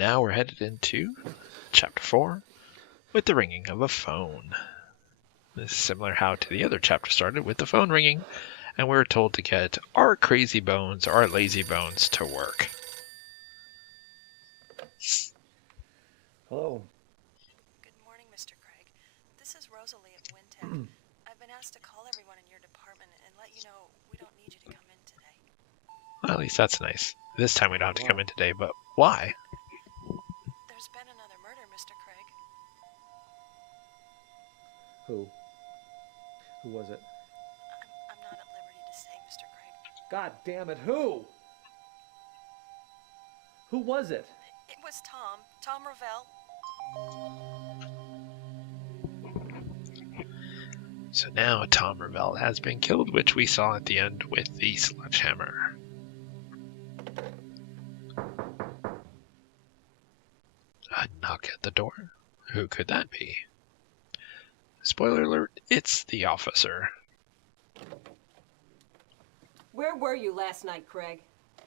Now we're headed into Chapter 4 with the ringing of a phone. This is similar how to the other chapter started with the phone ringing, and we're told to get our crazy bones, our lazy bones, to work. Hello. Good morning, Mr. Craig. This is Rosalie at Wintech. I've been asked to call everyone in your department and let you know we don't need you to come in today. Well, at least that's nice. This time we don't have to come in today, but why? There's been another murder, Mr. Craig. Who? Who was it? I'm not at liberty to say, Mr. Craig. God damn it, who? Who was it? It was Tom Ravel. So now Tom Ravel has been killed, which we saw at the end with the sledgehammer. A knock at the door. Who could that be? Spoiler alert, it's the officer. Where were you last night, Craig?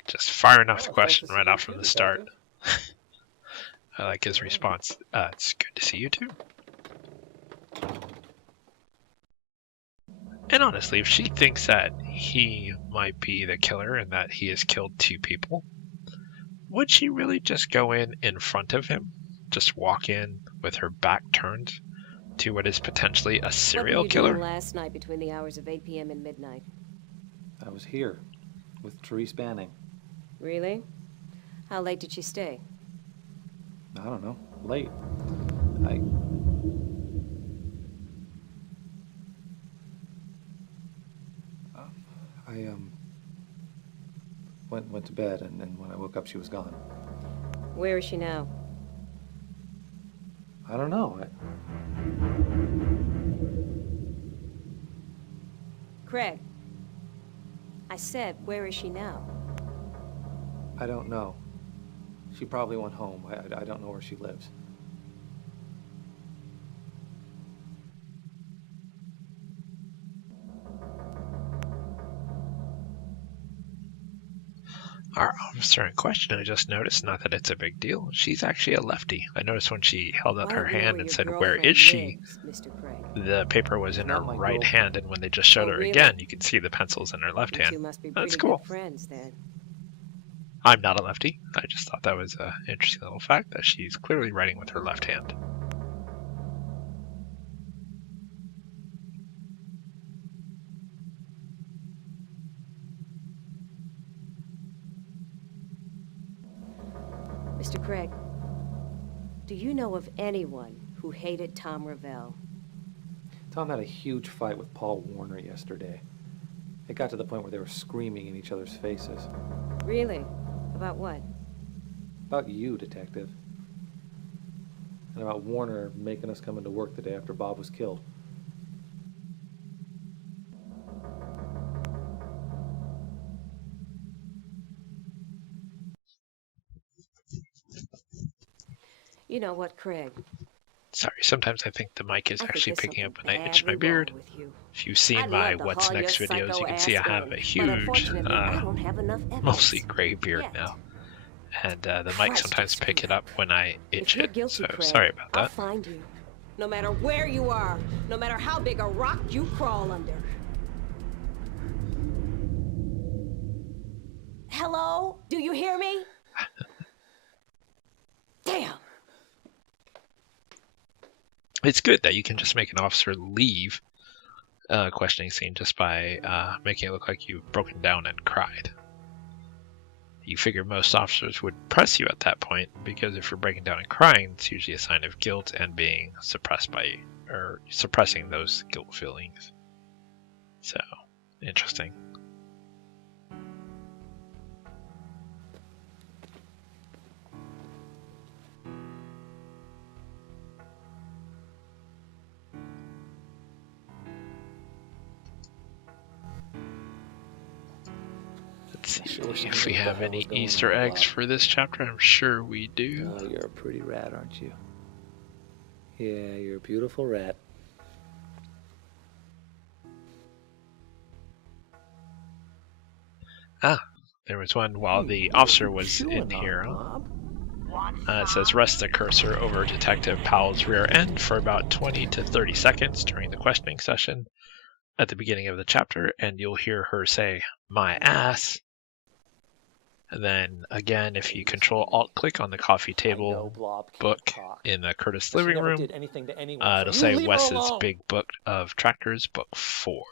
Just firing off the It's question nice to right see off you from too, the start. Detective. I like his response. It's good to see you too. And honestly, if she thinks that he might be the killer and that he has killed 2 people, would she really just go in front of him? Just walk in with her back turned to what is potentially a serial What were you killer? doing last night between the hours of 8 p.m. and midnight? I was here with Therese Banning. Really? How late did she stay? I don't know. Late. I went to bed, and then when I woke up, she was gone. Where is she now? I don't know. Craig. I said, where is she now? I don't know. She probably went home. I don't know where she lives. Our officer in question, I just noticed, not that it's a big deal, she's actually a lefty. I noticed when she held out Why her don't you know hand where and your said, "Where girlfriend is she?" lives, Mr. Craig? The paper was in her Not my right girlfriend. hand, and when they just showed Oh, her really? again, you could see the pencils in her left You hand. two must be That's pretty cool. good friends, then. I'm not a lefty. I just thought that was an interesting little fact that she's clearly writing with her left hand. Mr. Craig, do you know of anyone who hated Tom Ravel? Tom had a huge fight with Paul Warner yesterday. It got to the point where they were screaming in each other's faces. Really? About what? About you, Detective. And about Warner making us come into work the day after Bob was killed. You know what, Craig? Sorry, sometimes I think the mic is I think actually there's picking up something when I itch my badly beard. wrong with you. If you've seen I'd my love to What's haul Next your videos, psycho you can see I ass have in, a but huge, unfortunately, I don't have enough evidence mostly gray beard yet. now. And the mic Christ, sometimes you're pick it up when I If itch you're it, guilty, so Craig, sorry about I'll that. find you. No matter where you are, no matter how big a rock you crawl under. Hello? Do you hear me? Damn. It's good that you can just make an officer leave a questioning scene just by making it look like you've broken down and cried. You figure most officers would press you at that point, because if you're breaking down and crying, it's usually a sign of guilt and being suppressed by, or suppressing those guilt feelings. So, interesting. Let's see if we have any Easter eggs for this chapter. I'm sure we do. Oh, you're a pretty rat, aren't you? Yeah, you're a beautiful rat. Ah, there was one while the officer was in here. Bob? It says rest the cursor over Detective Powell's rear end for about 20 to 30 seconds during the questioning session at the beginning of the chapter, and you'll hear her say, "My ass." And then again, if you Control-Alt-click on the coffee table book in the Curtis living room, it'll say Wes's Big Book of Tractors, Book 4.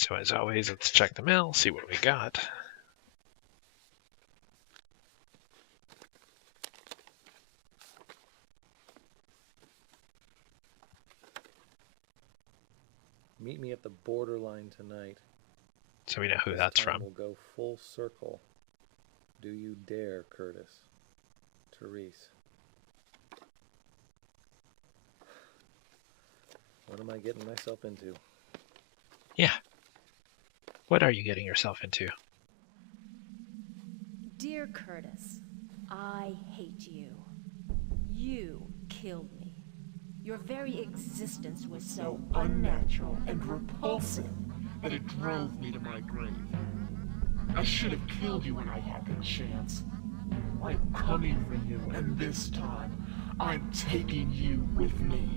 So as always, let's check the mail, see what we got. Meet me at the borderline tonight. So we know who that's from. We'll go full circle. Do you dare, Curtis? Therese. What am I getting myself into? Yeah. What are you getting yourself into? Dear Curtis, I hate you. You killed me. Your very existence was so unnatural and repulsive that it drove me to my grave. I should have killed you when I had the chance. I'm coming for you, and this time, I'm taking you with me.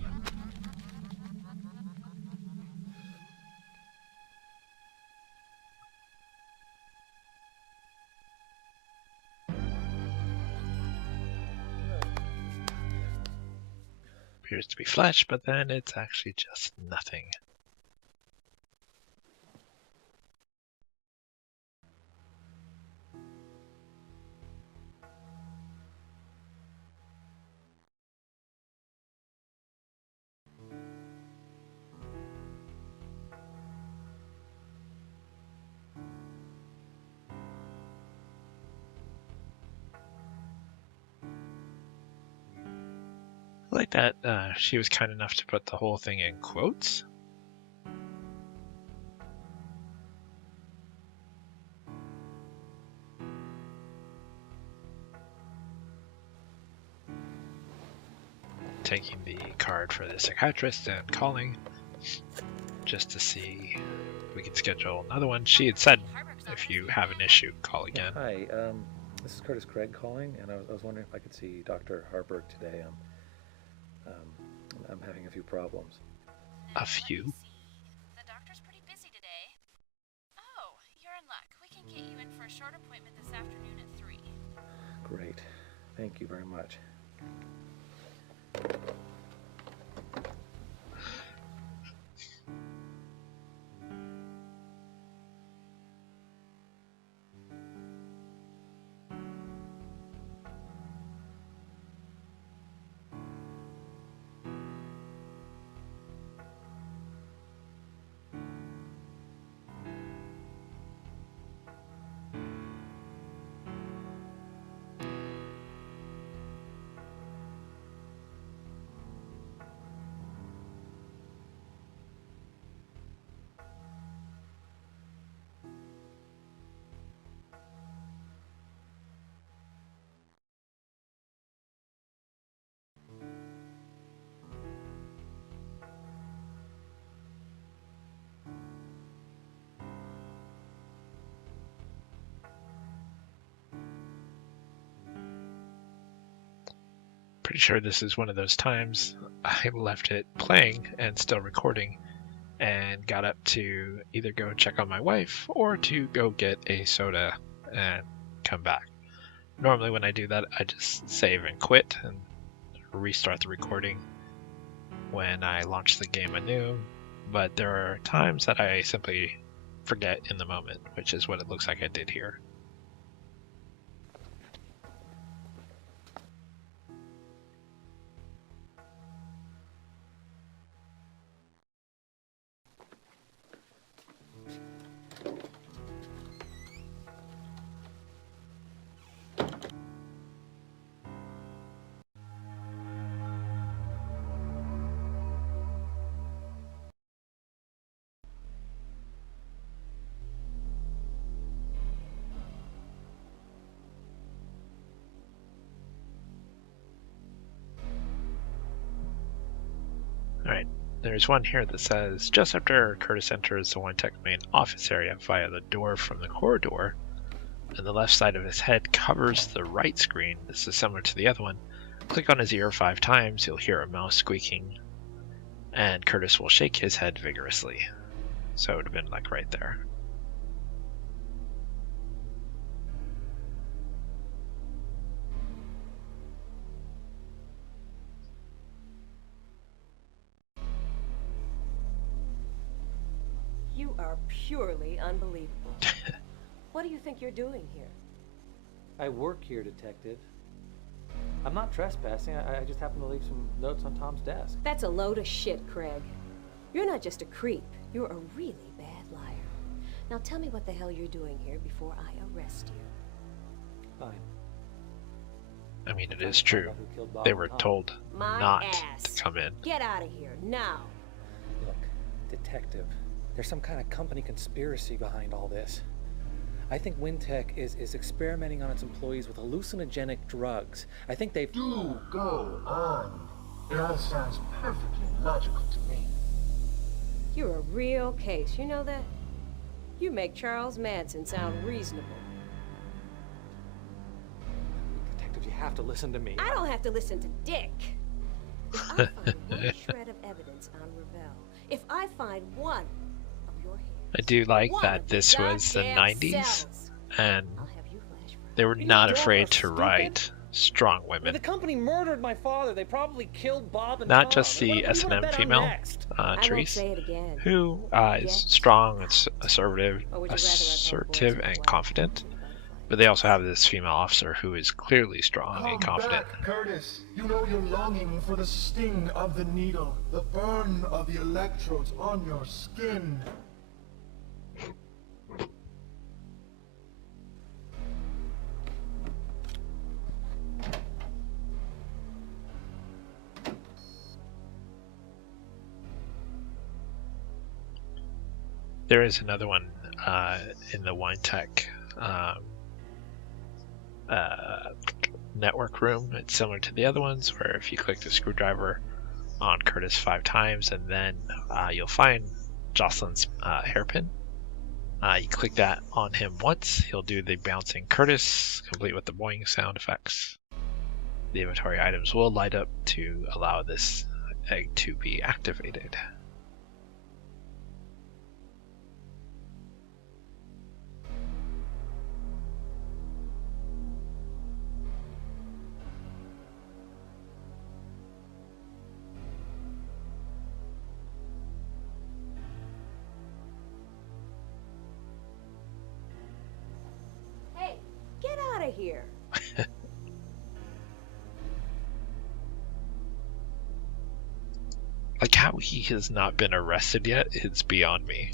Appears to be flesh, but then it's actually just nothing. I like that she was kind enough to put the whole thing in quotes. Taking the card for the psychiatrist and calling just to see if we can schedule another one. She had said if you have an issue, call again. Hi, this is Curtis Craig calling, and I was wondering if I could see Dr. Harburg today. I'm having a few problems. A few? The doctor's pretty busy today. Oh, you're in luck. We can get you in for a short appointment this afternoon at 3. Great. Thank you very much. Pretty sure this is one of those times I left it playing and still recording and got up to either go check on my wife or to go get a soda and come back. Normally when I do that, I just save and quit and restart the recording when I launch the game anew, but there are times that I simply forget in the moment, which is what it looks like I did here. There's one here that says, just after Curtis enters the Wintech main office area via the door from the corridor, and the left side of his head covers the right screen. This is similar to the other one. Click on his ear 5 times, you'll hear a mouse squeaking, and Curtis will shake his head vigorously. So it would have been like right there. You are purely unbelievable. What do you think you're doing here? I work here, Detective. I'm not trespassing. I just happened to leave some notes on Tom's desk. That's a load of shit, Craig. You're not just a creep. You're a really bad liar. Now tell me what the hell you're doing here before I arrest you. Fine. I mean, it Trying is to find true. out who killed Bob They and were Tom. told My not ass. to come in. Get out of here, now. Look, Detective, there's some kind of company conspiracy behind all this. I think Wintech is experimenting on its employees with hallucinogenic drugs. I think they've... Do go on. It all sounds perfectly logical to me. You're a real case, you know that? You make Charles Manson sound reasonable. Detective, you have to listen to me. I don't have to listen to Dick. If I find one shred of evidence on Ravel, if I find one of your hairs, I do like one that of this your was the goddamn 90s, cells, and I'll have you flash for they were You not don't afraid are to stupid. write strong I mean, women. the company murdered my father. They probably killed Bob and Not Tom. just And the what do you wanna S&M bet on female, next? I won't Therese, say it again. who is Yes. strong and assertive, Or would you rather I've had boys assertive with and wild confident. butterfly? But they also have this female officer who is clearly strong Come and confident. back, Curtis. You know you're longing for the sting of the needle, the burn of the electrodes on your skin. There is another one in the Wintech network room. It's similar to the other ones, where if you click the screwdriver on Curtis 5 times, and then you'll find Jocelyn's hairpin. You click that on him once, he'll do the bouncing Curtis, complete with the boing sound effects. The inventory items will light up to allow this egg to be activated. Hey, get out of here. Like how he has not been arrested yet, it's beyond me.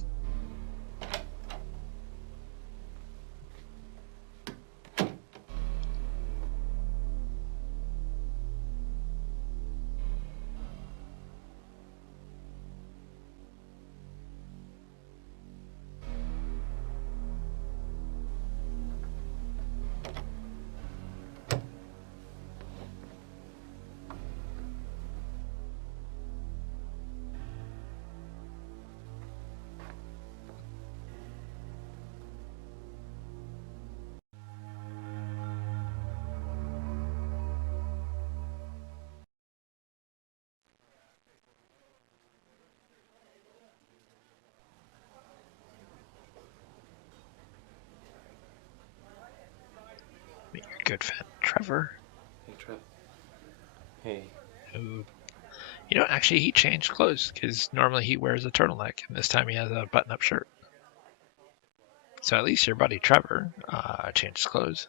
Meet your good friend Trevor. Hey, Trev. Hey. Who, you know, actually he changed clothes because normally he wears a turtleneck, and this time he has a button-up shirt. So at least your buddy Trevor changed clothes.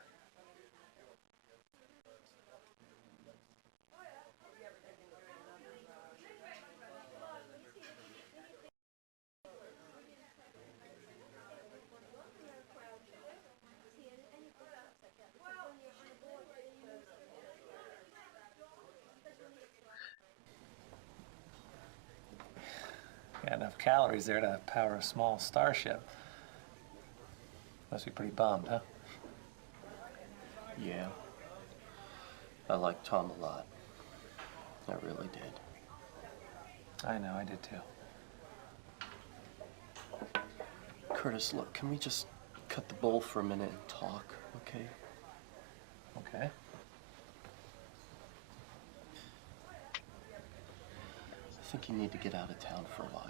Got enough calories there to power a small starship. Must be pretty bummed, huh? Yeah. I liked Tom a lot. I really did. I know, I did too. Curtis, look, can we just cut the bowl for a minute and talk, okay? Okay. I think you need to get out of town for a while.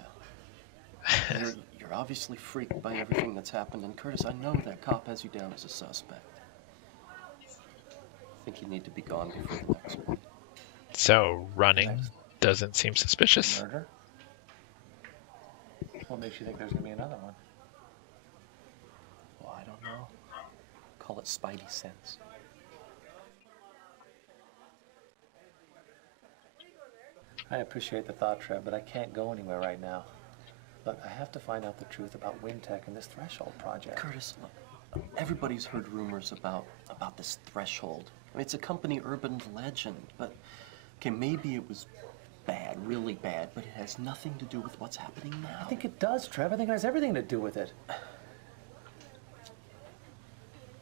You're obviously freaked by everything that's happened, and Curtis, I know that cop has you down as a suspect. I think you need to be gone before the next one. So running doesn't seem suspicious? Murder? What makes you think there's gonna be another one? Well, I don't know. Call it spidey sense. I appreciate the thought, Trev, but I can't go anywhere right now. Look, I have to find out the truth about Wintech and this Threshold project. Curtis, look, everybody's heard rumors about this Threshold. I mean, it's a company urban legend, but okay, maybe it was bad, really bad, but it has nothing to do with what's happening now. I think it does, Trev. I think it has everything to do with it.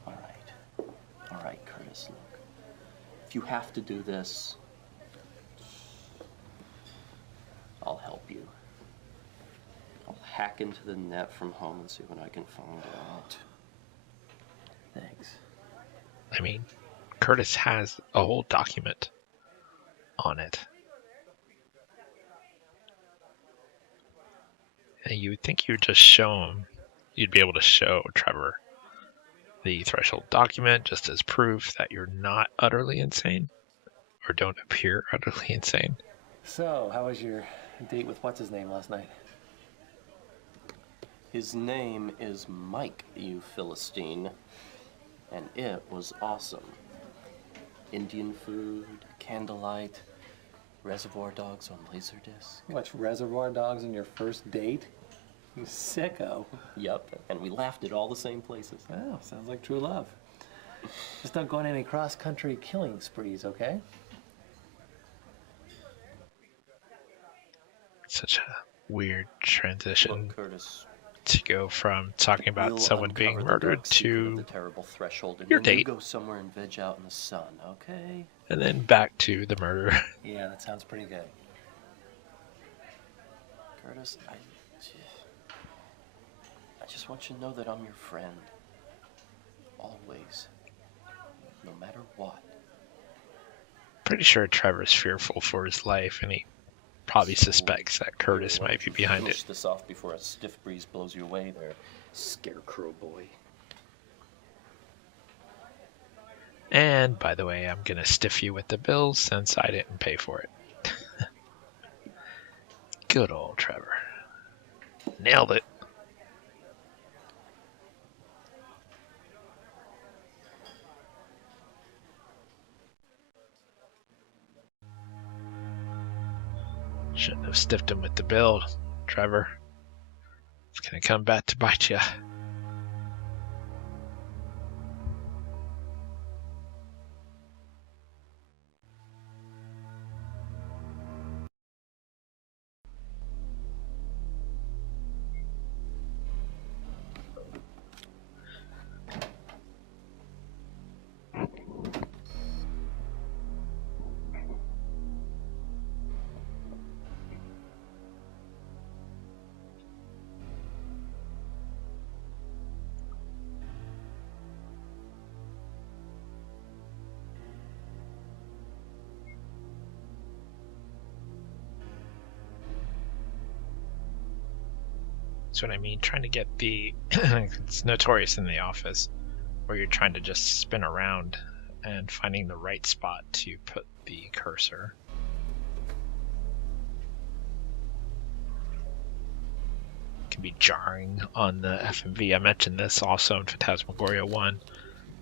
All right, Curtis, look. If you have to do this, I'll help you. I'll hack into the net from home and see what I can find out. Thanks. I mean, Curtis has a whole document on it. And you would think you would just show him, you'd be able to show Trevor the Threshold document just as proof that you're not utterly insane or don't appear utterly insane. So, how was your date with what's-his-name last night? His name is Mike, you Philistine, and it was awesome. Indian food, candlelight, Reservoir Dogs on Laserdisc. You watched Reservoir Dogs on your first date? You sicko. Yep, and we laughed at all the same places. Wow, sounds like true love. Just don't go on any cross-country killing sprees, okay? Such a weird transition Look, Curtis, to go from talking about we'll someone being uncover the murdered dark secret of to the terrible Threshold, and your then you date. go somewhere and veg out in the sun, okay? and then back to the murder. Yeah, that sounds pretty good. Curtis, I just want you to know that I'm your friend. Always. No matter what. Pretty sure Trevor's fearful for his life, and he probably suspects that Curtis Why might don't be you behind finish it. this off before a stiff breeze blows you away there, scarecrow boy. And by the way, I'm gonna stiff you with the bills since I didn't pay for it. Good old Trevor. Nailed it. Shouldn't have stiffed him with the bill, Trevor. It's gonna come back to bite you. That's what I mean. Trying to get the it's notorious in The Office, where you're trying to just spin around and finding the right spot to put the cursor. It can be jarring on the FMV. I mentioned this also in Phantasmagoria 1.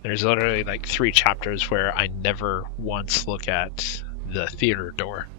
There's literally like 3 chapters where I never once look at the theater door.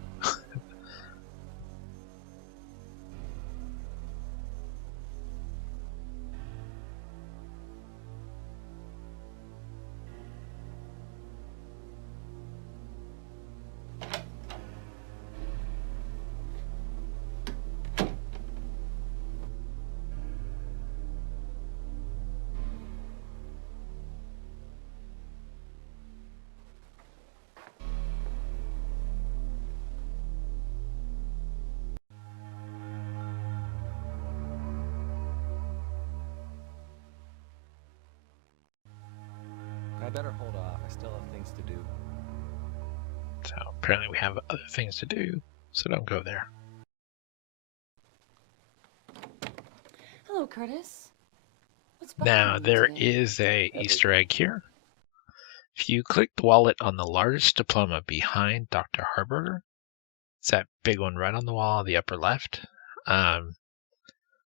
I better hold off. I still have things to do. So apparently we have other things to do, so don't go there. Hello, Curtis. What's Now bothering you there today? is a Easter egg here. If you click the wallet on the largest diploma behind Dr. Harburger, it's that big one right on the wall, the upper left.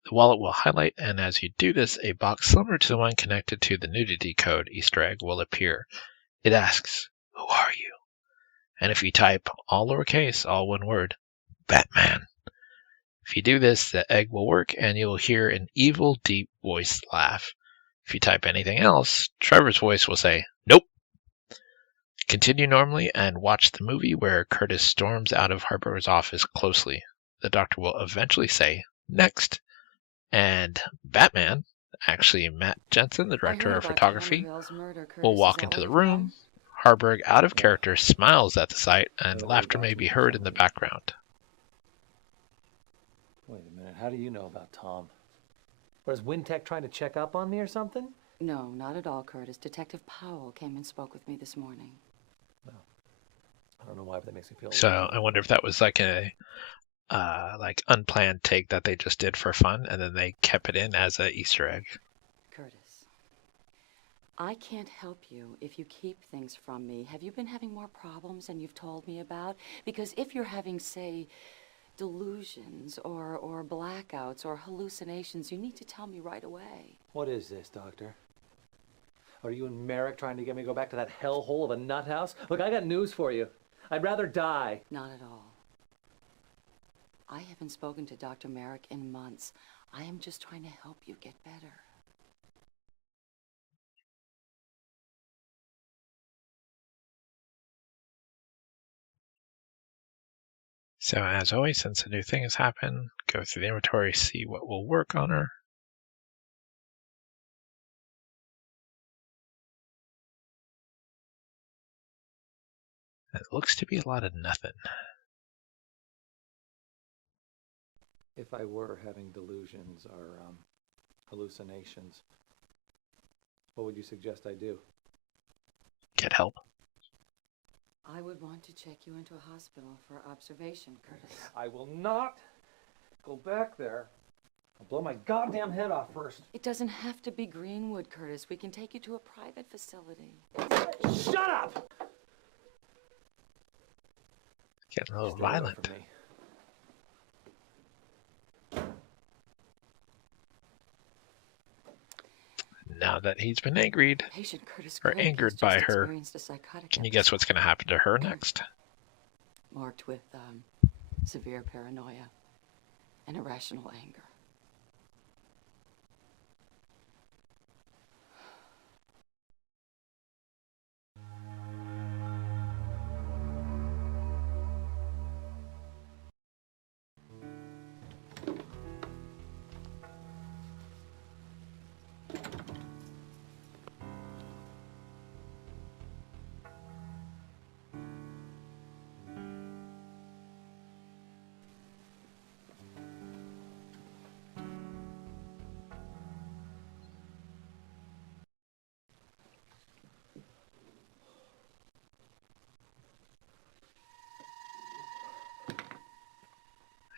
The wallet will highlight, and as you do this, a box similar to the one connected to the nudity code Easter egg will appear. It asks, "Who are you?" And if you type all lowercase, all one word, Batman. If you do this, the egg will work and you will hear an evil, deep voice laugh. If you type anything else, Trevor's voice will say, "Nope." Continue normally and watch the movie where Curtis storms out of Harburger's office closely. The doctor will eventually say, "Next." And Batman, actually Matt Jensen, the I director heard of about photography, Somerville's murder, Curtis. will Is walk that into what the you've done? room. Harburg, out of Yeah. character, smiles at the sight, and Whatever you're laughter about may to be do, heard tell in the me. background. Wait a minute. How do you know about Tom? Was Wintech trying to check up on me or something? No, not at all, Curtis. Detective Powell came and spoke with me this morning. I don't know why, but that makes me feel. So I wonder if that was like a like unplanned take that they just did for fun, and then they kept it in as a Easter egg. Curtis, I can't help you if you keep things from me. Have you been having more problems than you've told me about? Because if you're having, say, delusions or blackouts or hallucinations, you need to tell me right away. What is this, Doctor? Are you and Merrick trying to get me to go back to that hellhole of a nut house? Look, I got news for you. I'd rather die. Not at all. I haven't spoken to Dr. Merrick in months. I am just trying to help you get better. So as always, since a new thing has happened, go through the inventory, see what will work on her. It looks to be a lot of nothing. If I were having delusions or hallucinations, what would you suggest I do? Get help. I would want to check you into a hospital for observation, Curtis. I will not go back there. I'll blow my goddamn head off first. It doesn't have to be Greenwood, Curtis. We can take you to a private facility. Shut up! Getting a little Stay away violent. from me. Now that he's been angered Patient Curtis or Gregg has angered just by her, experienced a psychotic can you guess what's going to happen to her next? marked with severe paranoia and irrational anger.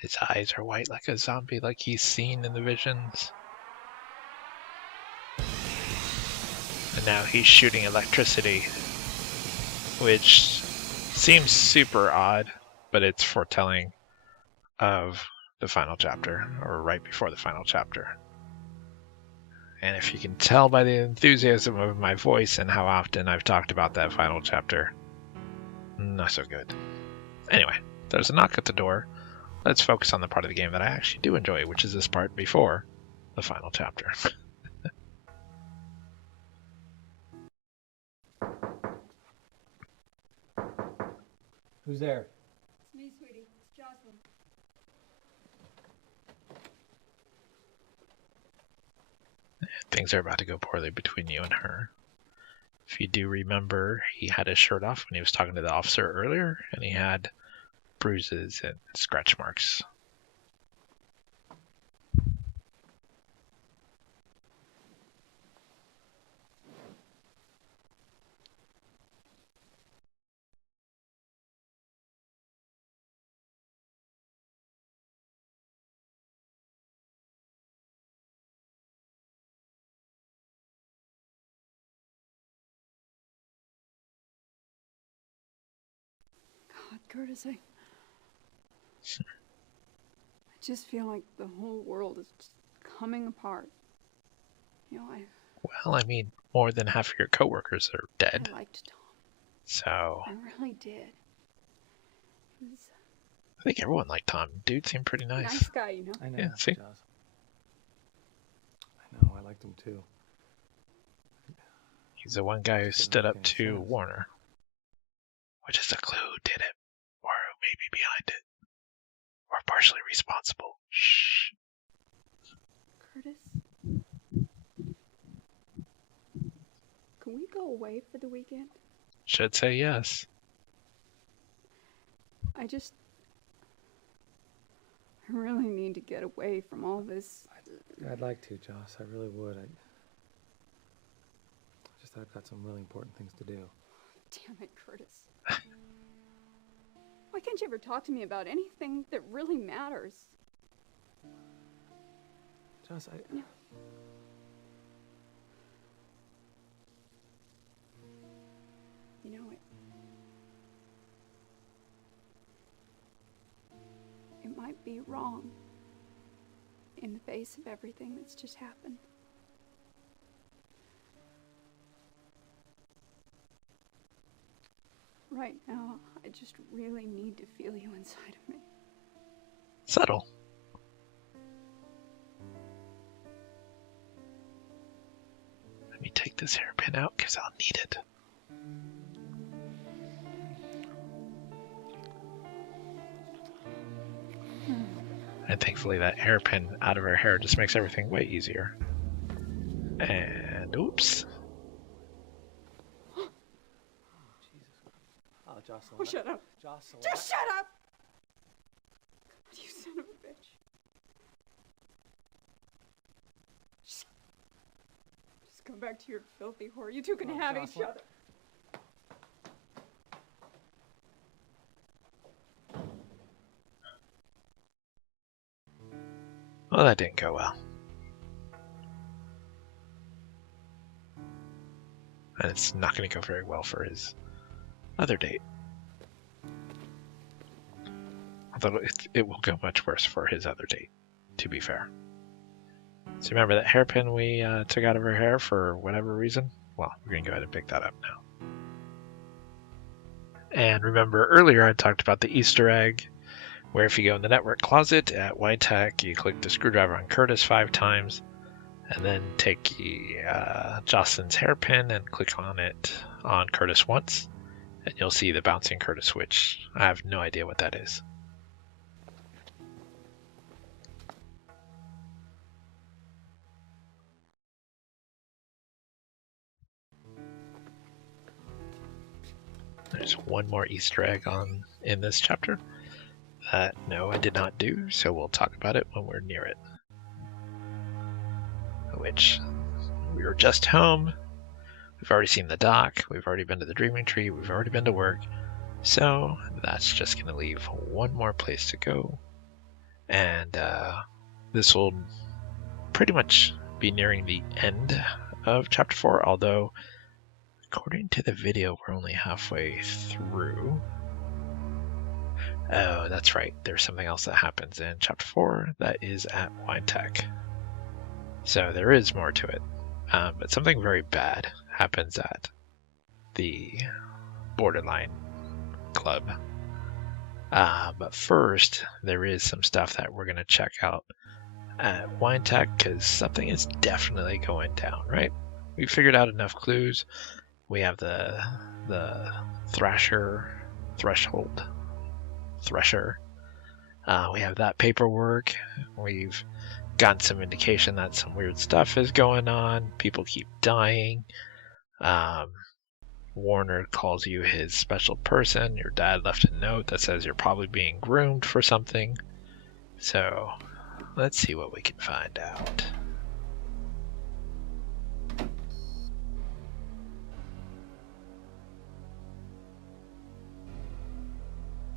His eyes are white like a zombie, like he's seen in the visions. And now he's shooting electricity, which seems super odd, but it's foretelling of the final chapter, or right before the final chapter. And if you can tell by the enthusiasm of my voice and how often I've talked about that final chapter, not so good. Anyway, there's a knock at the door. Let's focus on the part of the game that I actually do enjoy, which is this part before the final chapter. Who's there? It's me, sweetie. It's Jocelyn. Things are about to go poorly between you and her. If you do remember, he had his shirt off when he was talking to the officer earlier, and he had bruises and scratch marks. Curtis, I just feel like the whole world is just coming apart. You know, Well, I mean, more than half of your coworkers are dead. I liked Tom. So I really did. He was I think everyone liked Tom. Dude seemed pretty a nice. nice guy, you know. I know, Yeah, see? Joss. I know, I liked him too. He's the one guy who Didn't stood make up any to sense. Warner. Which is a clue who did it. Or who may be behind it. Or partially responsible. Shh. Curtis, can we go away for the weekend? Should say yes. I really need to get away from all this. I'd like to, Joss. I really would. I just thought I've got some really important things to do. Damn it, Curtis. Why can't you ever talk to me about anything that really matters? Joss, No. You know, it might be wrong in the face of everything that's just happened. Right now, I just really need to feel you inside of me. Subtle. Let me take this hairpin out because I'll need it. And thankfully that hairpin out of her hair just makes everything way easier. And oops. Oh, Jocelyn. Oh, shut up. Jocelyn. Just shut up! God, you son of a bitch. Just go back to your filthy whore. You two can have each Jocelyn. other. Well, that didn't go well. And it's not going to go very well for his other date. Although it will go much worse for his other date, to be fair. So remember that hairpin we took out of her hair for whatever reason? Well, we're going to go ahead and pick that up now. And remember earlier I talked about the Easter egg, where if you go in the network closet at YTech, you click the screwdriver on Curtis 5 times, and then take Jocelyn's hairpin and click on it on Curtis once, and you'll see the bouncing Curtis switch. I have no idea what that is. There's one more Easter egg in this chapter that no, I did not do, so we'll talk about it when we're near it. Which, we were just home, we've already seen the dock, we've already been to the Dreaming Tree, we've already been to work, so that's just going to leave one more place to go, and this will pretty much be nearing the end of Chapter 4, although according to the video, we're only halfway through. Oh, that's right. There's something else that happens in Chapter 4 that is at YTech. So there is more to it. But something very bad happens at the Borderline Club. But first, there is some stuff that we're going to check out at YTech because something is definitely going down, right? We figured out enough clues. We have the thresher. We have that paperwork. We've gotten some indication that some weird stuff is going on. People keep dying. Warner calls you his special person. Your dad left a note that says you're probably being groomed for something. So let's see what we can find out.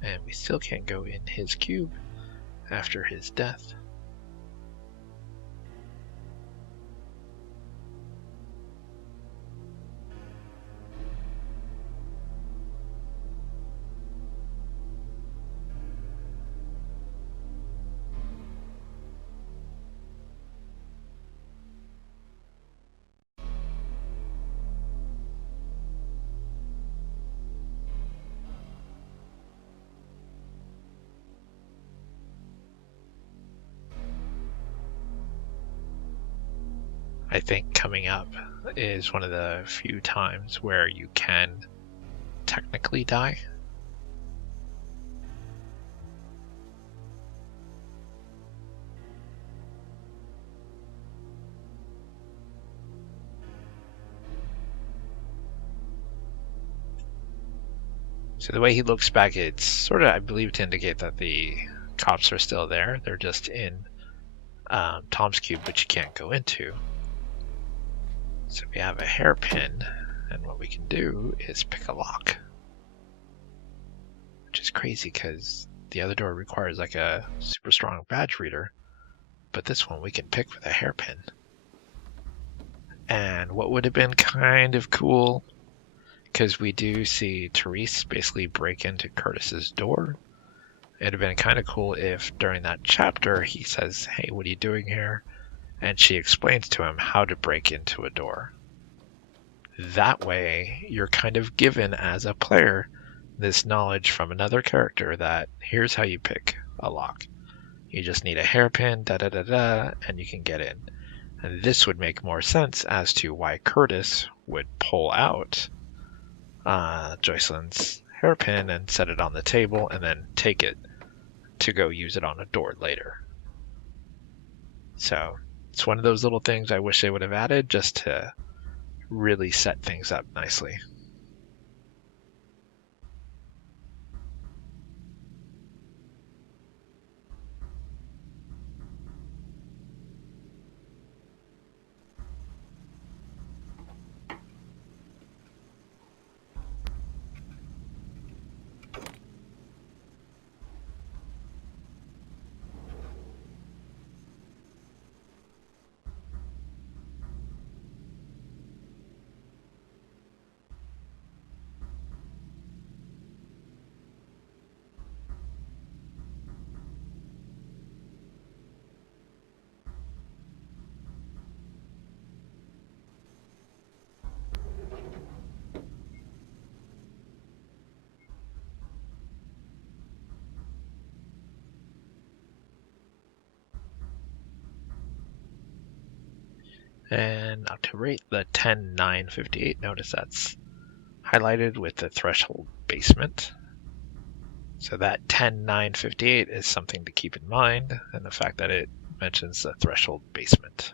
And we still can't go in his cube after his death. I think coming up is one of the few times where you can technically die. So the way he looks back, it's sort of, I believe, to indicate that the cops are still there. They're just in Tom's cube, which you can't go into. So we have a hairpin, and what we can do is pick a lock. Which is crazy, because the other door requires like a super strong badge reader, but this one we can pick with a hairpin. And what would have been kind of cool, because we do see Therese basically break into Curtis's door. It'd have been kind of cool if during that chapter he says, "Hey, what are you doing here?" And she explains to him how to break into a door. That way, you're kind of given as a player this knowledge from another character that here's how you pick a lock. You just need a hairpin, da-da-da-da, and you can get in. And this would make more sense as to why Curtis would pull out Jocelyn's hairpin and set it on the table and then take it to go use it on a door later. So it's one of those little things I wish they would have added just to really set things up nicely. And now to rate the 10-9-58, notice that's highlighted with the threshold basement. So that 10-9-58 is something to keep in mind, and the fact that it mentions the threshold basement.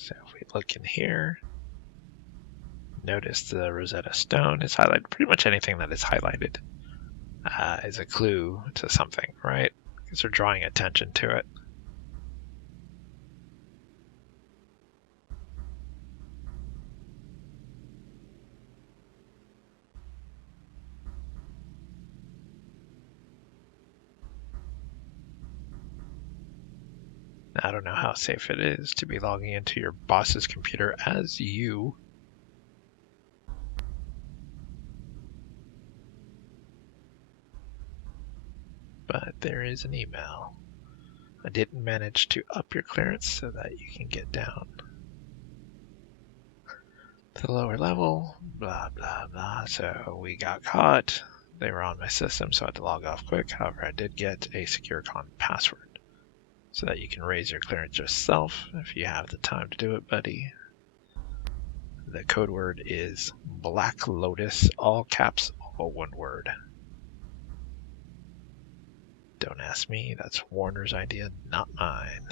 So if we look in here, notice the Rosetta Stone is highlighted. Pretty much anything that is highlighted is a clue to something, right? Because they're drawing attention to it. I don't know how safe it is to be logging into your boss's computer as you. But there is an email. I didn't manage to up your clearance so that you can get down to the lower level, blah, blah, blah. So we got caught. They were on my system, so I had to log off quick. However, I did get a SecureCon password so that you can raise your clearance yourself if you have the time to do it, buddy. The code word is Black Lotus, all caps, all one word. Don't ask me, that's Warner's idea, not mine.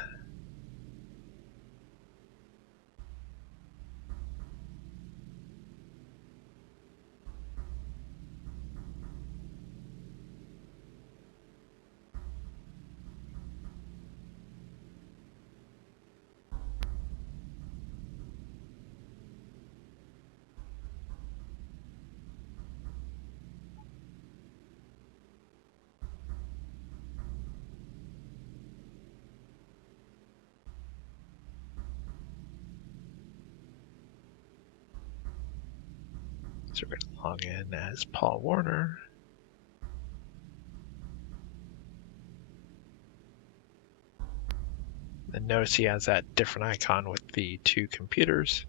So we're going to log in as Paul Warner. And notice he has that different icon with the 2 computers.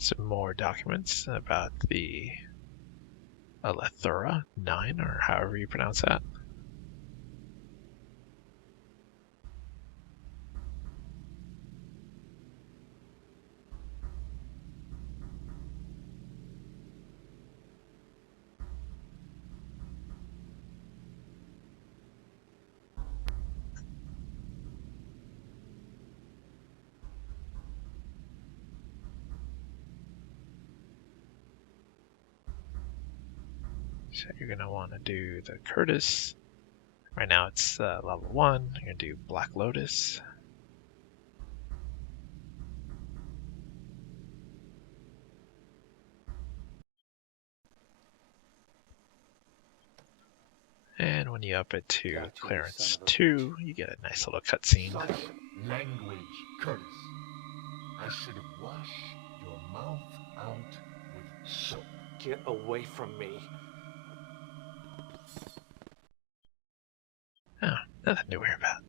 Some more documents about the Alethura 9, or however you pronounce that. So you're going to want to do the Curtis. Right now it's level 1. You're going to do Black Lotus. And when you up it to clearance 2, you get a nice little cutscene. Such language, Curtis. I should have washed your mouth out with soap. Get away from me. Oh, nothing to worry about.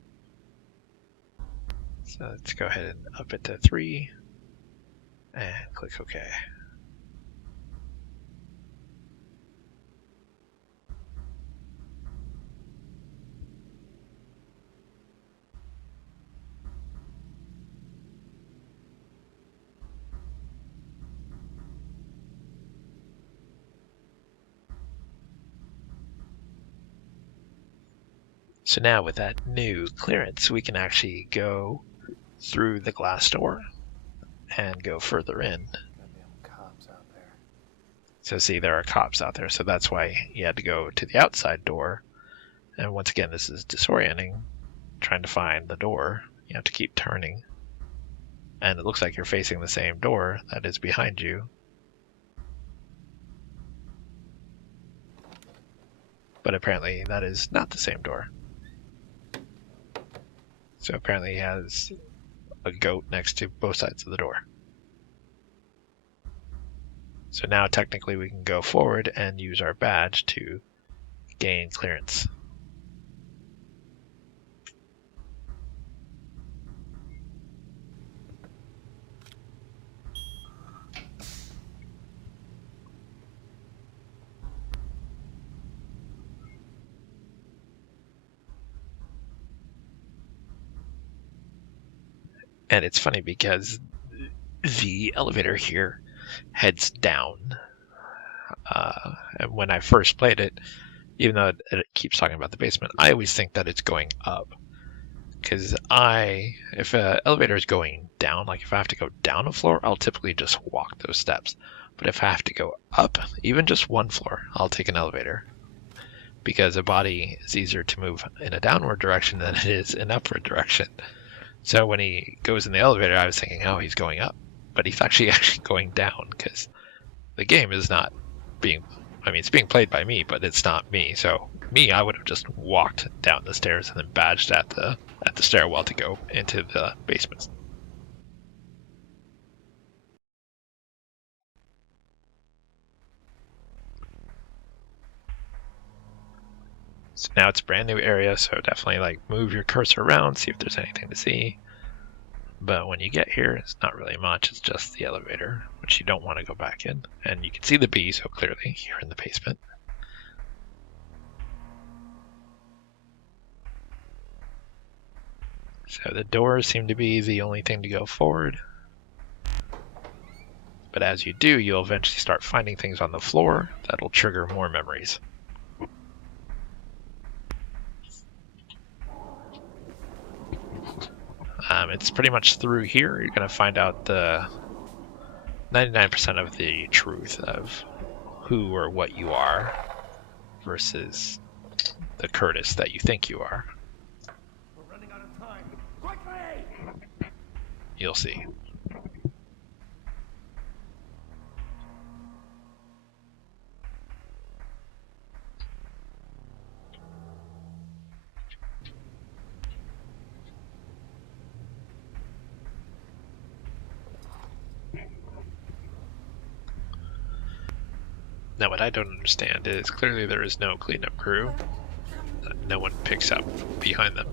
So let's go ahead and up it to 3 and click OK. So now with that new clearance, we can actually go through the glass door and go further in. Cops out there. So see, there are cops out there, so that's why you had to go to the outside door. And once again, this is disorienting, trying to find the door. You have to keep turning. And it looks like you're facing the same door that is behind you. But apparently that is not the same door. So apparently he has a goat next to both sides of the door. So now technically we can go forward and use our badge to gain clearance. And it's funny because the elevator here heads down. And when I first played it, even though it keeps talking about the basement, I always think that it's going up. Because if an elevator is going down, like if I have to go down a floor, I'll typically just walk those steps. But if I have to go up, even just one floor, I'll take an elevator. Because a body is easier to move in a downward direction than it is in upward direction. So when he goes in the elevator, I was thinking, oh, he's going up. But he's actually going down, because the game is not being... I mean, it's being played by me, but it's not me. So me, I would have just walked down the stairs and then badged at the stairwell to go into the basement. So now it's a brand new area, so definitely like move your cursor around, see if there's anything to see. But when you get here, it's not really much. It's just the elevator, which you don't want to go back in. And you can see the bee so clearly here in the basement. So the doors seem to be the only thing to go forward. But as you do, you'll eventually start finding things on the floor that'll trigger more memories. It's pretty much through here. You're going to find out the 99% of the truth of who or what you are. versus the Curtis that you think you are. We're running out of time. Quickly! You'll see. Now, what I don't understand is clearly there is no cleanup crew. No one picks up behind them.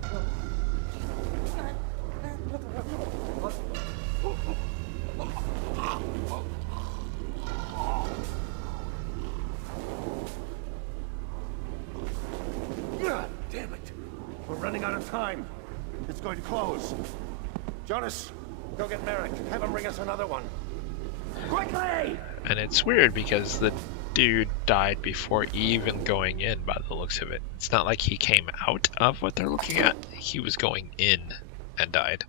Damn it! We're running out of time. It's going to close. Jonas, go get Merrick. Have him bring us another one. Quickly! And it's weird because the dude died before even going in by the looks of it. It's not like he came out of what they're looking at. He was going in and died.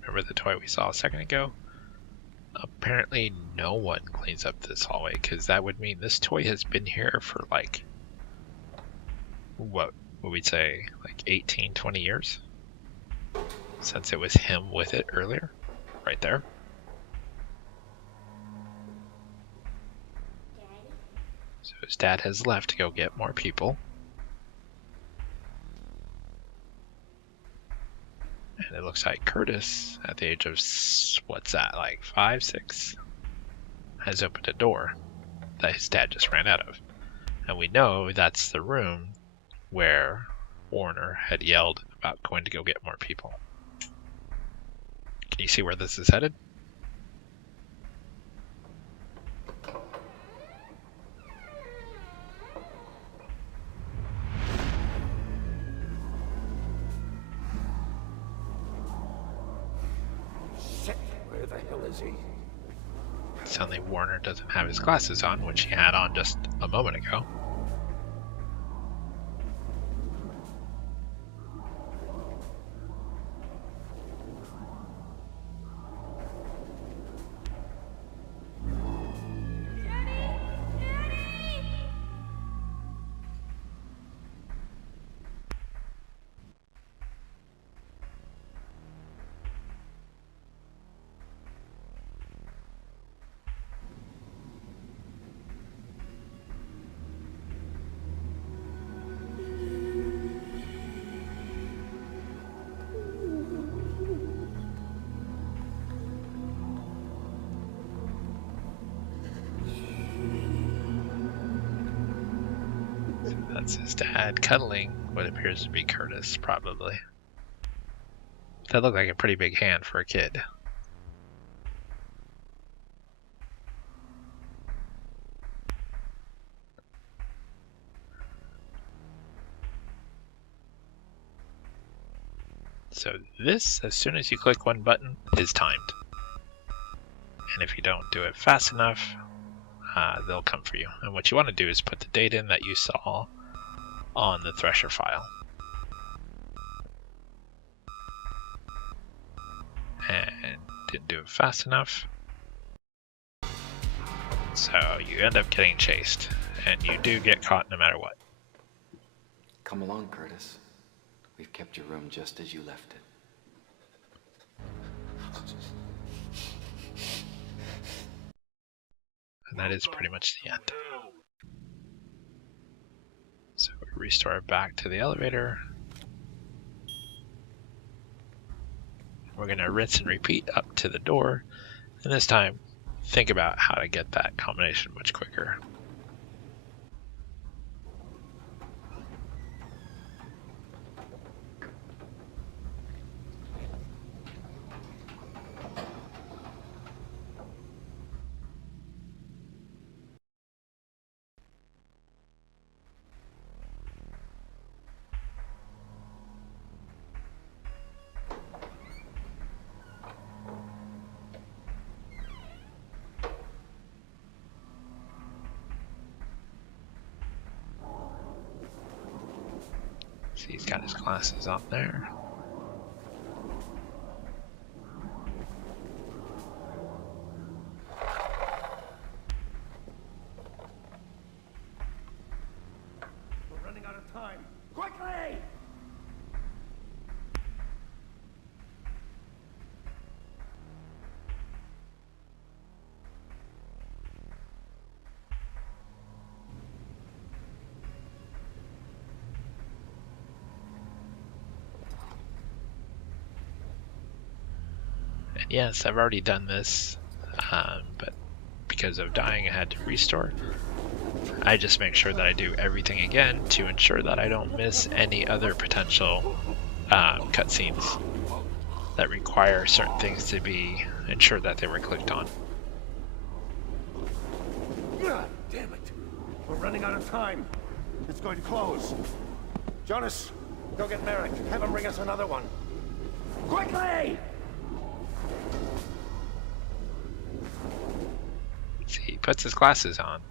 Remember the toy we saw a second ago? Apparently no one cleans up this hallway, because that would mean this toy has been here for like, what would we say, like 18, 20 years? Since it was him with it earlier, right there. So his dad has left to go get more people. And it looks like Curtis, at the age of, what's that, like 5, 6, has opened a door that his dad just ran out of. And we know that's the room where Warner had yelled about going to go get more people. Can you see where this is headed? Shit, where the hell is he? Suddenly Warner doesn't have his glasses on, which he had on just a moment ago. That's his dad cuddling what appears to be Curtis, probably. That looked like a pretty big hand for a kid. So this, as soon as you click one button, is timed. And if you don't do it fast enough, they'll come for you. And what you want to do is put the date in that you saw on the Thresher file. And didn't do it fast enough. So you end up getting chased. And you do get caught no matter what. Come along, Curtis. We've kept your room just as you left it. And that is pretty much the end. So we restore back to the elevator. We're going to rinse and repeat up to the door. And this time, think about how to get that combination much quicker. So he's got his glasses on there. We're running out of time. Quickly! And yes, I've already done this, but because of dying I had to restart. I just make sure that I do everything again to ensure that I don't miss any other potential cutscenes that require certain things to be ensured that they were clicked on. God damn it! We're running out of time. It's going to close. Jonas, go get Merrick. Have him bring us another one. Quickly! See, he puts his glasses on.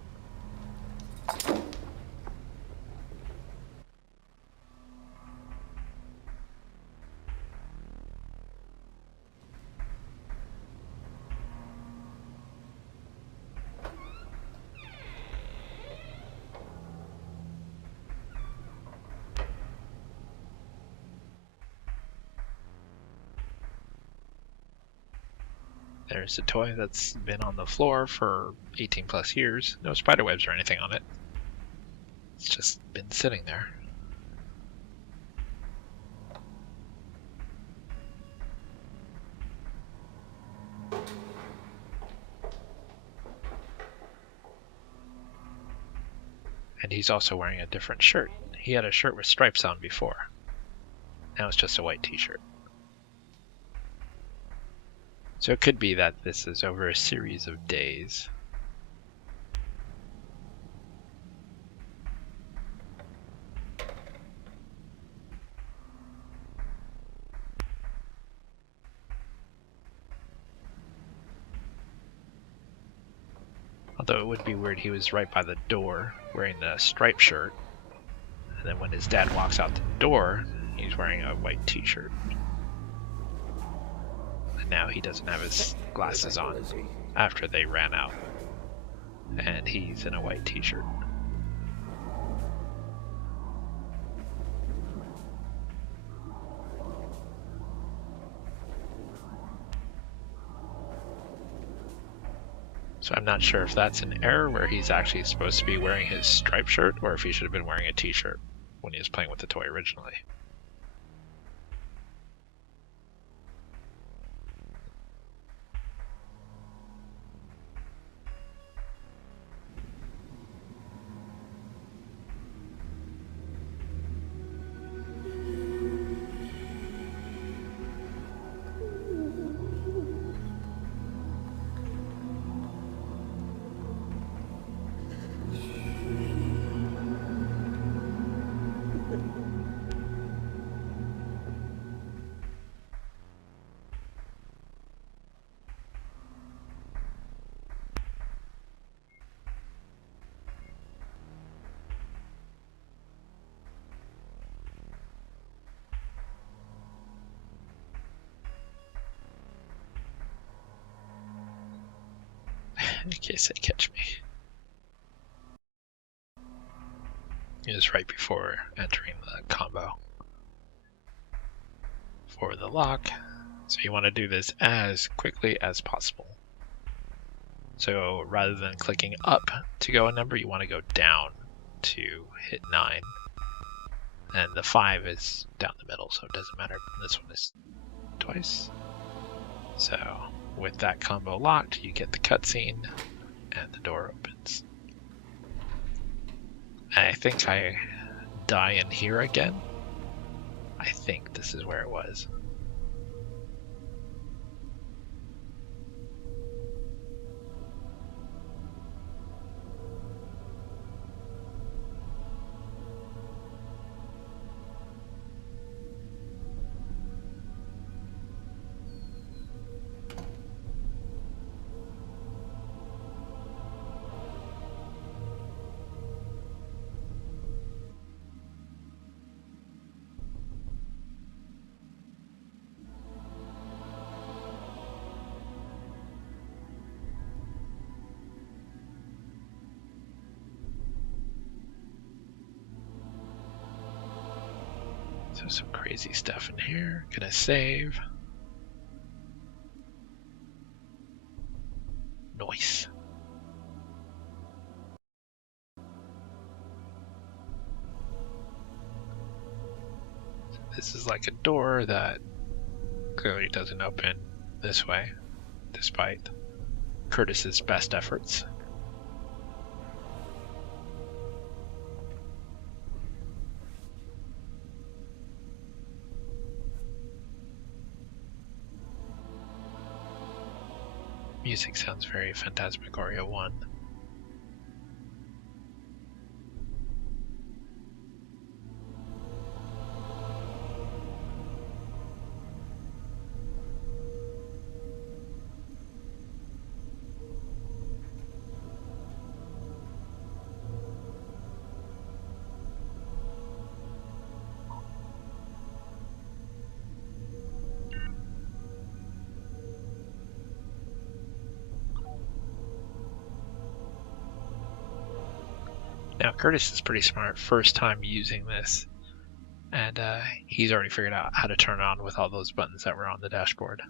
There's a toy that's been on the floor for 18 plus years. No spiderwebs or anything on it. It's just been sitting there. And he's also wearing a different shirt. He had a shirt with stripes on before. Now it's just a white t-shirt. So it could be that this is over a series of days. Although it would be weird, he was right by the door wearing the striped shirt. And then when his dad walks out the door, he's wearing a white t-shirt. And now he doesn't have his glasses on after they ran out. And he's in a white t-shirt. So I'm not sure if that's an error where he's actually supposed to be wearing his striped shirt, or if he should have been wearing a t-shirt when he was playing with the toy originally. In case they catch me. It was right before entering the combo for the lock. So you want to do this as quickly as possible. So rather than clicking up to go a number, you want to go down to hit 9. And the 5 is down the middle, so it doesn't matter. This one is twice. So with that combo locked, you get the cutscene and the door opens. I think I die in here again. I think this is where it was. So some crazy stuff in here. Gonna save. Nice. So this is like a door that clearly doesn't open this way, despite Curtis's best efforts. Music sounds very Phantasmagoria 1. Now Curtis is pretty smart, first time using this, and he's already figured out how to turn it on with all those buttons that were on the dashboard.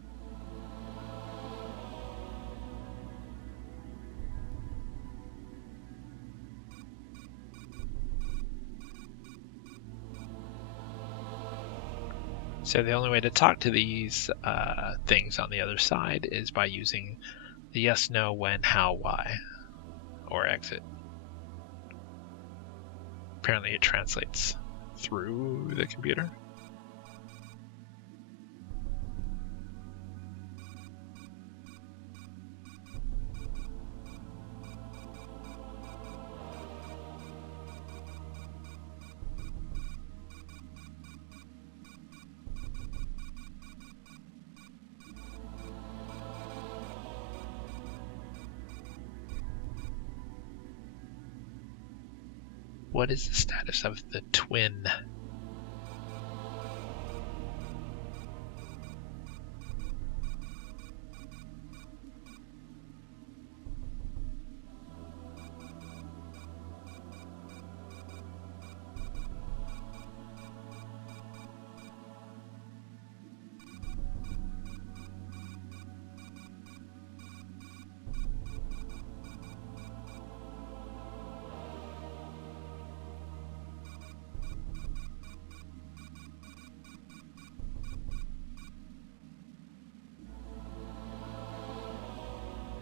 So the only way to talk to these things on the other side is by using the yes, no, when, how, why, or exit. Apparently it translates through the computer. What is the status of the twin?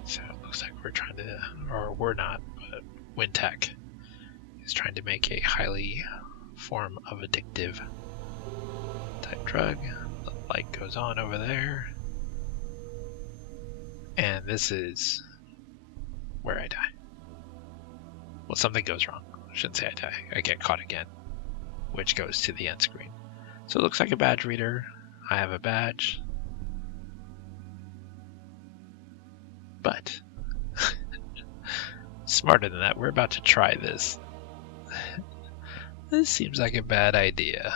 So it looks like we're trying to, or we're not, but Wintech is trying to make a highly form of addictive type drug. The light goes on over there. And this is where I die. Well, something goes wrong. I shouldn't say I die. I get caught again, which goes to the end screen. So it looks like a badge reader. I have a badge. But smarter than that, we're about to try this. This seems like a bad idea.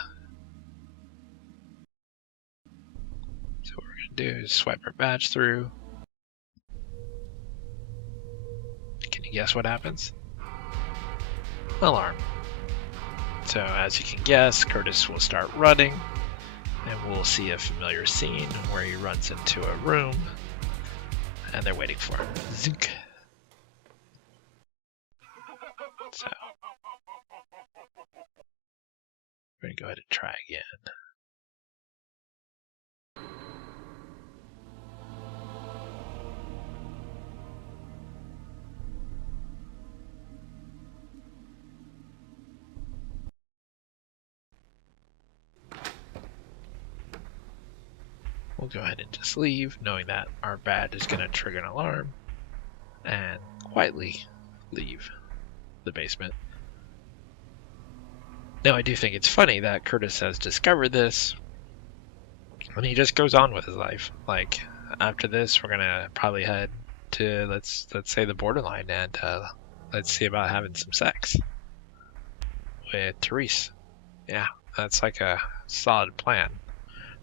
So what we're going to do is swipe our badge through. Can you guess what happens? Alarm. So as you can guess, Curtis will start running, and we'll see a familiar scene where he runs into a room, and they're waiting for him. Zink. So we're going to go ahead and try again. We'll go ahead and just leave, knowing that our badge is going to trigger an alarm, and quietly leave the basement. Now, I do think it's funny that Curtis has discovered this, and he just goes on with his life. Like, after this, we're going to probably head to, let's say, the borderline, and let's see about having some sex with Therese. Yeah, that's like a solid plan.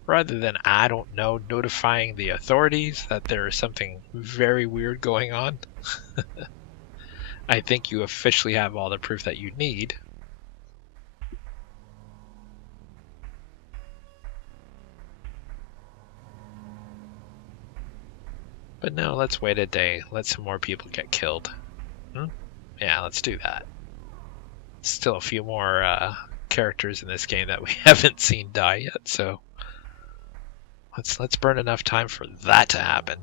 Rather than, I don't know, notifying the authorities that there is something very weird going on. I think you officially have all the proof that you need. But no, let's wait a day. Let some more people get killed. Yeah, let's do that. Still a few more characters in this game that we haven't seen die yet, so let's burn enough time for that to happen.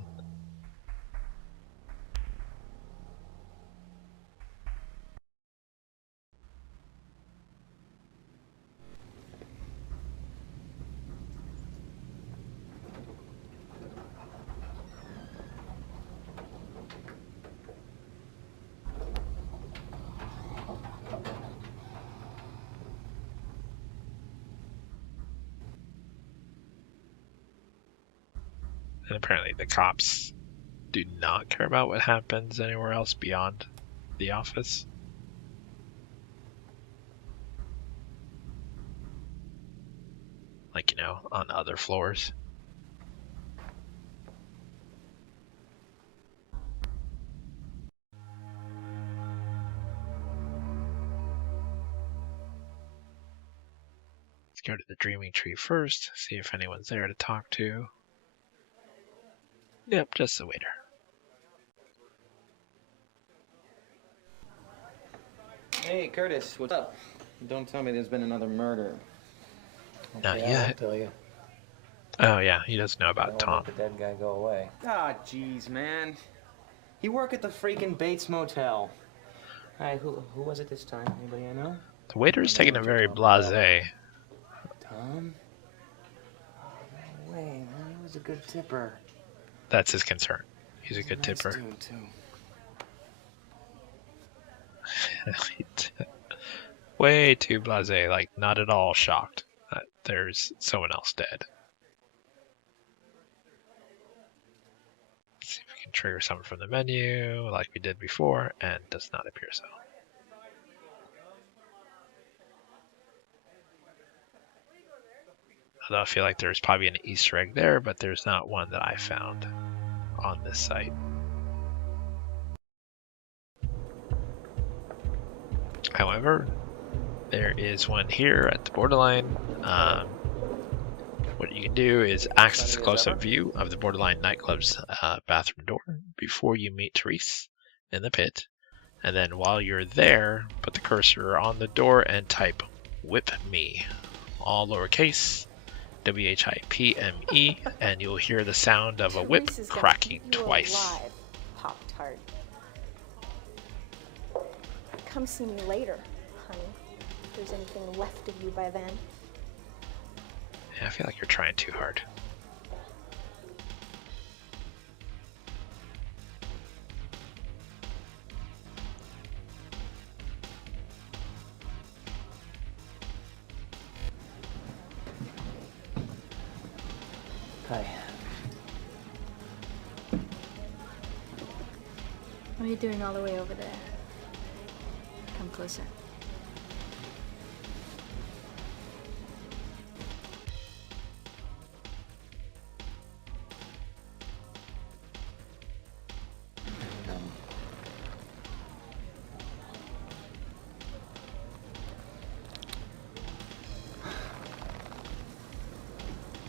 And apparently the cops do not care about what happens anywhere else beyond the office. Like, you know, on other floors. Let's go to the Dreaming Tree first, see if anyone's there to talk to. Yep, just the waiter. Hey, Curtis, what's up? Don't tell me there's been another murder. Not Okay, yet. I'll tell you. Oh yeah, he doesn't know about I Tom. won't let the dead guy go away. Ah, jeez, man. You work at the freaking Bates Motel. Hi, who was it this time? Anybody I know? The waiter's taking it very blasé. Tom? No way, man. He was a good tipper. That's his concern. He's a good Nice tipper. dude, too. Way too blasé, like not at all shocked that there's someone else dead. Let's see if we can trigger something from the menu like we did before, and does not appear so. Although I feel like there's probably an Easter egg there, but there's not one that I found on this site. However, there is one here at the borderline. What you can do is access a close-up view of the borderline nightclub's bathroom door before you meet Therese in the pit. And then while you're there, put the cursor on the door and type "whip me," all lowercase, WHIPME, and you'll hear the sound of a whip cracking twice. Alive, Pop-Tart. Come see me later, honey. If there's anything left of you by then. Yeah, I feel like you're trying too hard. Hi. What are you doing all the way over there? Come closer.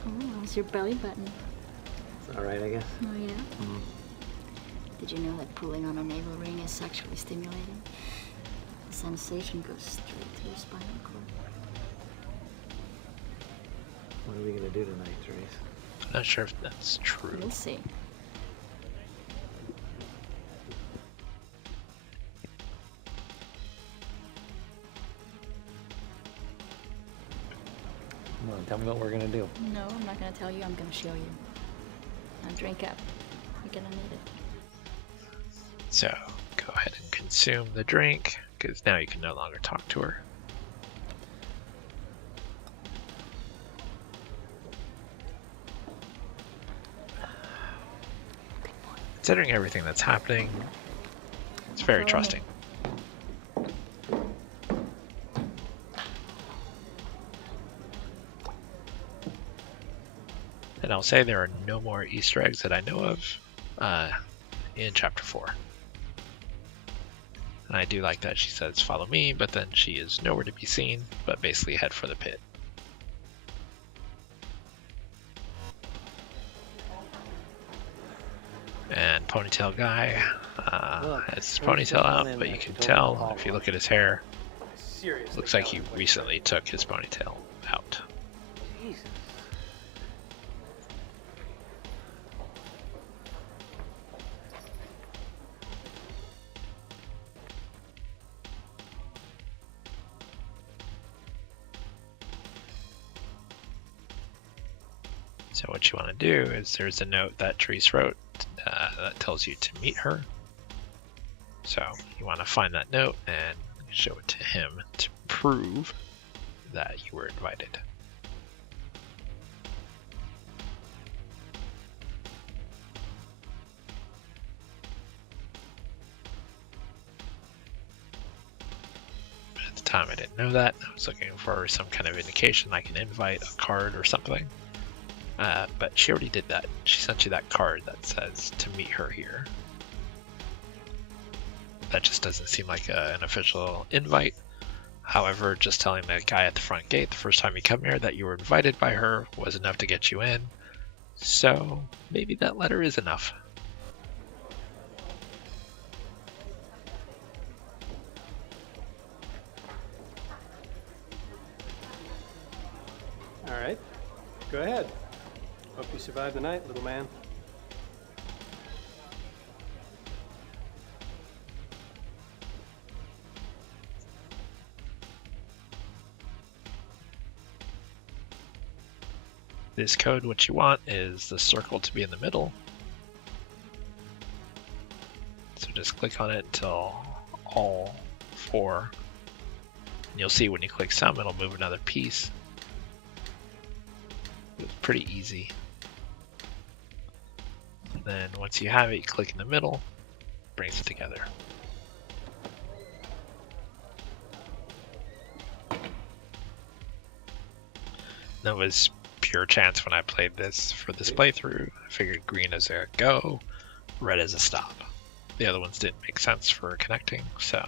Oh, how's your belly button? It's alright, I guess. Oh, yeah? Did you know that pulling on a navel ring is sexually stimulating? The sensation goes straight to your spinal cord. What are we gonna do tonight, Therese? Not sure if that's true. We'll see. Come on, tell me what we're gonna do. No, I'm not gonna tell you. I'm gonna show you. Now drink up. You're gonna need it. So go ahead and consume the drink, because now you can no longer talk to her. Considering everything that's happening, it's very trusting. And I'll say there are no more Easter eggs that I know of in Chapter 4. And I do like that she says, "Follow me," but then she is nowhere to be seen, but basically head for the pit. ponytail guy. Look, Has his where's ponytail the out, one but you that can you told me to tell call if you for? look at his hair. Seriously, Looks like he Helen, recently took his ponytail out. Jesus. So what you want to do is there's a note that Therese wrote that tells you to meet her. So you want to find that note and show it to him to prove that you were invited. At the time I didn't know that. I was looking for some kind of indication like an invite, a card or something. But she already did that. She sent you that card that says to meet her here. That just doesn't seem like an official invite. However, just telling the guy at the front gate the first time you come here that you were invited by her was enough to get you in. So maybe that letter is enough. All right, go ahead. Hope you survive the night, little man. This code, what you want is the circle to be in the middle. So just click on it until all 4. And you'll see when you click some, it'll move another piece. It's pretty easy. And then once you have it, you click in the middle, brings it together. That was pure chance when I played this for this playthrough. I figured green is a go, red is a stop. The other ones didn't make sense for connecting, so.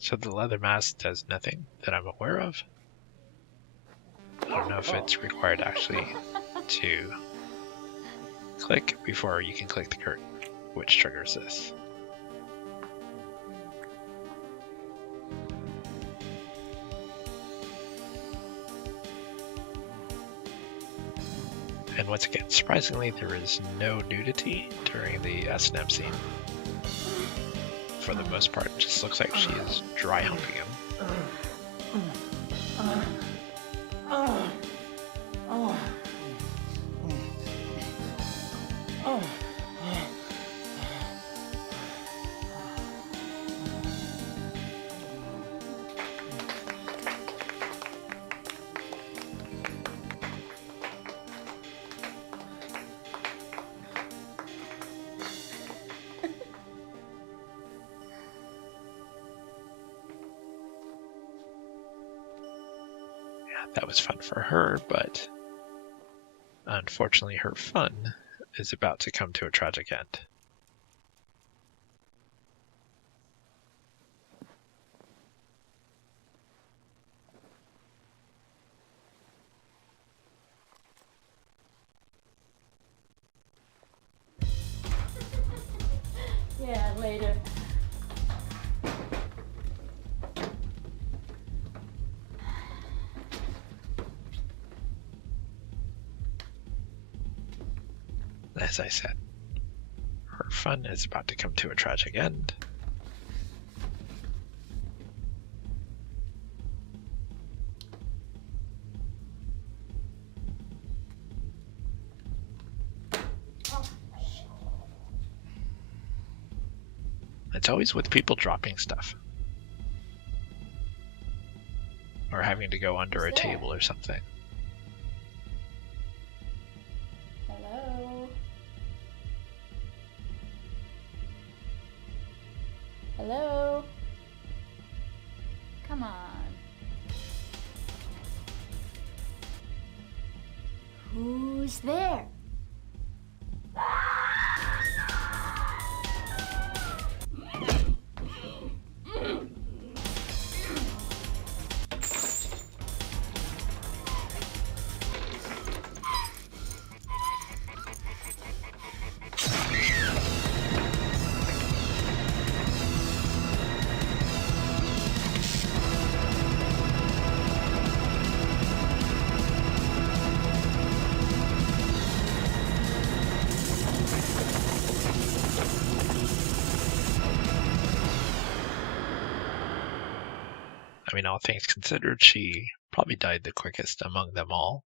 So the leather mask does nothing that I'm aware of. I don't know if it's required actually to click before you can click the curtain, which triggers this. And once again, surprisingly, there is no nudity during the S&M scene. For the most part, it just looks like she is dry humping him. That was fun for her, but unfortunately her fun is about to come to a tragic end. Yeah, later. As I said, her fun is about to come to a tragic end. It's always with people dropping stuff. Or having to go under a table or something. Hello? Hello? Come on. Who's there? I mean, all things considered, she probably died the quickest among them all.